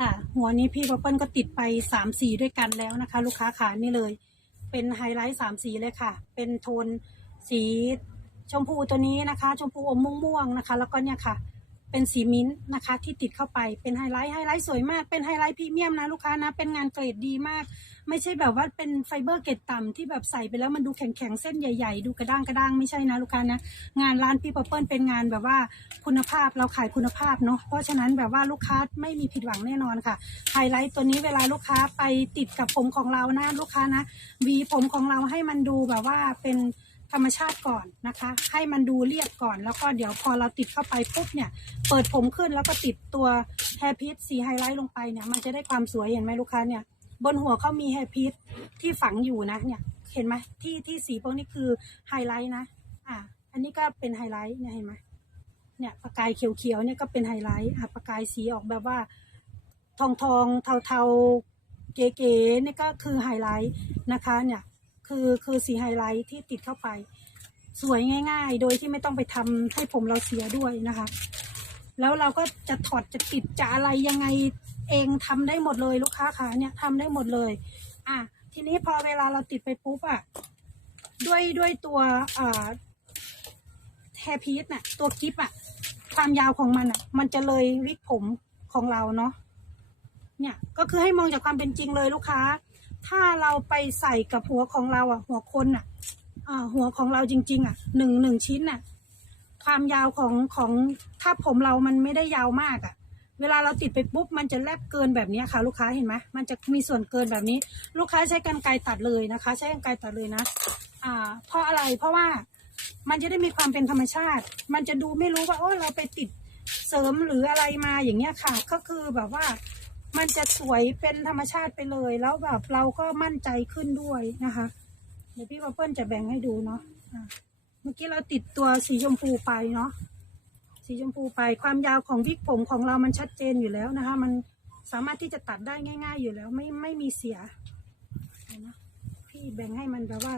ค่ะ หัวนี้พี่ป๊อปเปิ้ลก็ติดไปสามสีด้วยกันแล้วนะคะ ลูกค้าขานี่เลย เป็นไฮไลท์สามสีเลยค่ะ เป็นโทนสีชมพูตัวนี้นะคะ ชมพูอมม่วงๆนะคะ แล้วก็เนี่ยค่ะ เป็นสีมิ้นท์นะคะ ที่ติดเข้าไปเป็นไฮไลท์ไฮไลท์สวยมากเป็นไฮไลท์พรีเมียมนะลูกค้านะ เป็นงานเกรดดีมาก ไม่ใช่แบบว่าเป็นไฟเบอร์เกรดต่ำที่แบบใส่ไปแล้วมันดูแข็งๆ เส้นใหญ่ๆ ดูกระด้างกระด้างไม่ใช่นะลูกค้านะ งานร้านพี่ปอเปิลเป็นงานแบบว่าคุณภาพเราขายคุณภาพเนาะเพราะฉะนั้นแบบว่าลูกค้าไม่มีผิดหวังแน่นอนค่ะไฮไลท์ตัวนี้เวลาลูกค้าไปติดกับผมของเรานะลูกค้านะวีผมของเราให้มันดูแบบว่าเป็น ธรรมชาติก่อนนะคะ ให้มันดูเรียบก่อน แล้วก็เดี๋ยวพอเราติดเข้าไปปุ๊บเนี่ย เปิดผมขึ้นแล้วก็ติดตัวแฮร์พีซสีไฮไลท์ลงไปเนี่ย มันจะได้ความสวยเห็นไหมลูกค้าเนี่ย บนหัวเขามีแฮร์พีซที่ฝังอยู่นะเนี่ยเห็นไหมที่ที่สีพวกนี้คือไฮไลท์นะอะอันนี้ก็เป็นไฮไลท์เนี่ยเห็นไหมเนี่ยประกายเขียวๆเนี่ยก็เป็นไฮไลท์อะประกายสีออกแบบว่า ทองทองเทาเทาๆเก๋ๆเนี่ยก็คือไฮไลท์นะคะเนี่ย คือคือสีไฮไลท์ที่ติดเข้าไป สวยง่าย ๆ โดยที่ไม่ต้องไปทำให้ผมเราเสียด้วยนะคะ แล้วเราก็จะถอดจะติดจะอะไรยังไงเองทำได้หมดเลยลูกค้าค่ะเนี่ยทำได้หมดเลย อะทีนี้พอเวลาเราติดไปปุ๊บอะด้วยด้วยตัวอ่าแฮร์พีซน่ะตัวกิฟอะความยาวของมันอะมันจะเลยวิกผมของเราเนาะเนี่ยก็คือให้มองจากความเป็นจริงเลยลูกค้า ถ้าเราไปใส่กับหัวของเราอะ หัวคนอะหัวของเราจริง ๆ อะหนึ่งหนึ่งชิ้นอะ ความยาวของของถ้าผมเรามันไม่ได้ยาวมากอะ เวลาเราติดไปปุ๊บมันจะแลบเกินแบบนี้ค่ะ ลูกค้าเห็นไหมมันจะมีส่วนเกินแบบนี้ ลูกค้าใช้กรรไกรตัดเลยนะคะ ใช้กรรไกรตัดเลยนะ อ่า เพราะอะไรเพราะว่ามันจะได้มีความเป็นธรรมชาติ มันจะดูไม่รู้ว่าโอ้เราไปติดเสริมหรืออะไรมาอย่างเงี้ยค่ะ ก็คือแบบว่า มันจะสวยเป็นธรรมชาติไปเลย แล้วแบบเราก็มั่นใจขึ้นด้วยนะคะ เดี๋ยวพี่ป๊อปเปิ้ลจะแบ่งให้ดูเนาะเมื่อกี้เราติดตัวสีชมพูไปเนาะสีชมพูไปความยาวของวิกผมของเรามันชัดเจนอยู่แล้วนะคะ มันสามารถที่จะตัดได้ง่าย ๆ อยู่แล้ว ไม่ไม่มีเสียนะพี่แบ่งให้มันแบบว่า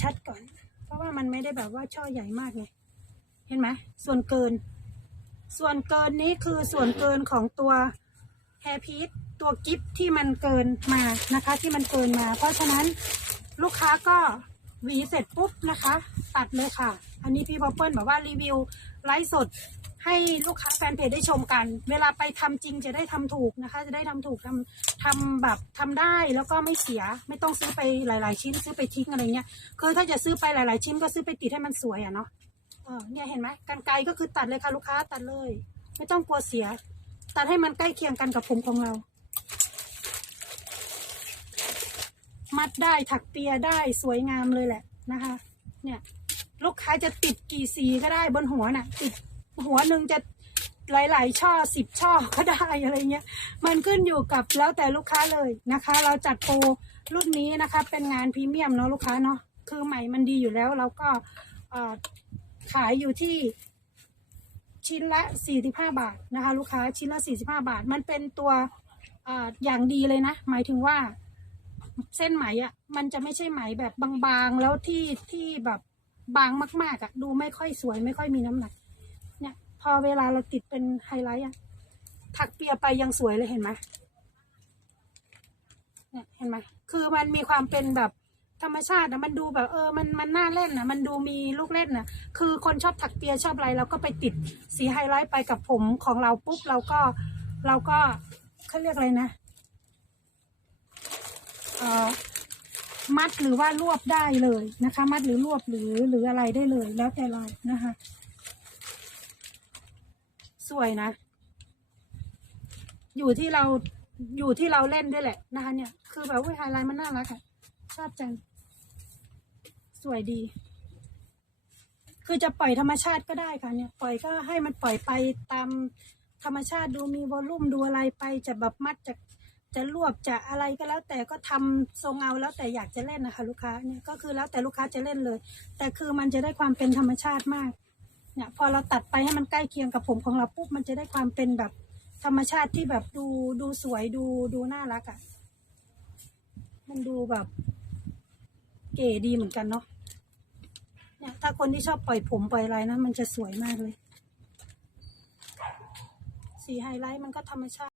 ชัดๆก่อน เพราะว่ามันไม่ได้แบบว่าช่อใหญ่มากไงเห็นไหมส่วนเกิน ส่วนเกินนี้คือส่วนเกินของตัว แฮร์พีซตัวกิฟที่มันเกินมานะคะ ที่มันเกินมา เพราะฉะนั้นลูกค้าก็หวีเสร็จปุ๊บนะคะ ตัดเลยค่ะ อันนี้พี่ป๊อปเปิ้ลบอกว่ารีวิวไลฟ์สดให้ลูกค้าแฟนเพจได้ชมกัน เวลาไปทำจริงจะได้ทำถูกนะคะ จะได้ทำถูกทำทำแบบทำได้แล้วก็ไม่เสีย ไม่ต้องซื้อไปหลาย ๆ ชิ้นซื้อไปทิ้งอะไรเงี้ย คือถ้าจะซื้อไปหลาย ๆ ชิ้นก็ซื้อไปติดให้มันสวยอะเนาะ เออเนี่ยเห็นไหมกันไกลก็คือตัดเลยค่ะลูกค้าตัดเลย ไม่ต้องกลัวเสีย ตัดให้มันใกล้เคียงกันกับผมของเรา มัดได้ถักเปียได้สวยงามเลยแหละนะคะ เนี่ยลูกค้าจะติดกี่สีก็ได้บนหัวน่ะ ติดหัวหนึ่งจะหลาย ๆ ช่อสิบช่อก็ได้อะไรเงี้ย มันขึ้นอยู่กับแล้วแต่ลูกค้าเลยนะคะ เราจัดโปรรุ่นนี้นะคะ เป็นงานพรีเมียมเนาะลูกค้าเนาะคือใหม่มันดีอยู่แล้วเราก็ขายอยู่ที่ ชิ้นละ 45 บาทนะคะ ลูกค้าชิ้นละ 45 บาท มันเป็นตัวอออย่างดีเลยนะ หมายถึงว่า เส้นไหมอะมันจะไม่ใช่ไหมแบบบางๆ แล้วที่ที่แบบบางมากๆอะดูไม่ค่อยสวยไม่ค่อยมีน้ำหนัก เนี่ย พอเวลาเราติดเป็นไฮไลท์อะถักเปียไปยังสวยเลยเห็นไหมเนี่ยเห็นไหมคือมันมีความเป็นแบบ ธรรมชาตินะมันดูแบบเออมันมันน่าเล่นนะมันดูมีลูกเล่นนะคือคนชอบถักเปียชอบอะไรเราก็ไปติดสีไฮไลท์ไปกับผมของเราปุ๊บเราก็เราก็เขาเรียกอะไรนะเออมัดหรือว่ารวบได้เลยนะคะ มัดหรือรวบหรือหรืออะไรได้เลยแล้วแต่เรานะคะ สวยนะ อยู่ที่เราอยู่ที่เราเล่นด้วยแหละนะคะเนี่ย คือแบบว่าไฮไลท์มันน่ารักอะชอบจัง วยดี คือจะปล่อยธรรมชาติก็ได้ค่ะเนี่ย ปล่อยก็ให้มันปล่อยไปตามธรรมชาติดูมีวอลลุ่มดูอะไรไปจะแบบมัดจะจะรวบจะอะไรก็แล้ว แต่ก็ทำทรงเอาแล้วแต่อยากจะเล่นนะคะ ลูกค้าเนี่ยก็คือแล้วแต่ลูกค้าจะเล่นเลย แต่คือมันจะได้ความเป็นธรรมชาติมากเนี่ยพอเราตัดไปให้มันใกล้เคียงกับผมของเราปุ๊บมันจะได้ความเป็นแบบธรรมชาติที่แบบดูดูสวยดูดูน่ารักอะ่ะ มันดูแบบ เก๋ดีเหมือนกันเนาะเนี่ยถ้าคนที่ชอบปล่อยผมปล่อยอะไรนะมันจะสวยมากเลย สีไฮไลท์มันก็ธรรมชาติ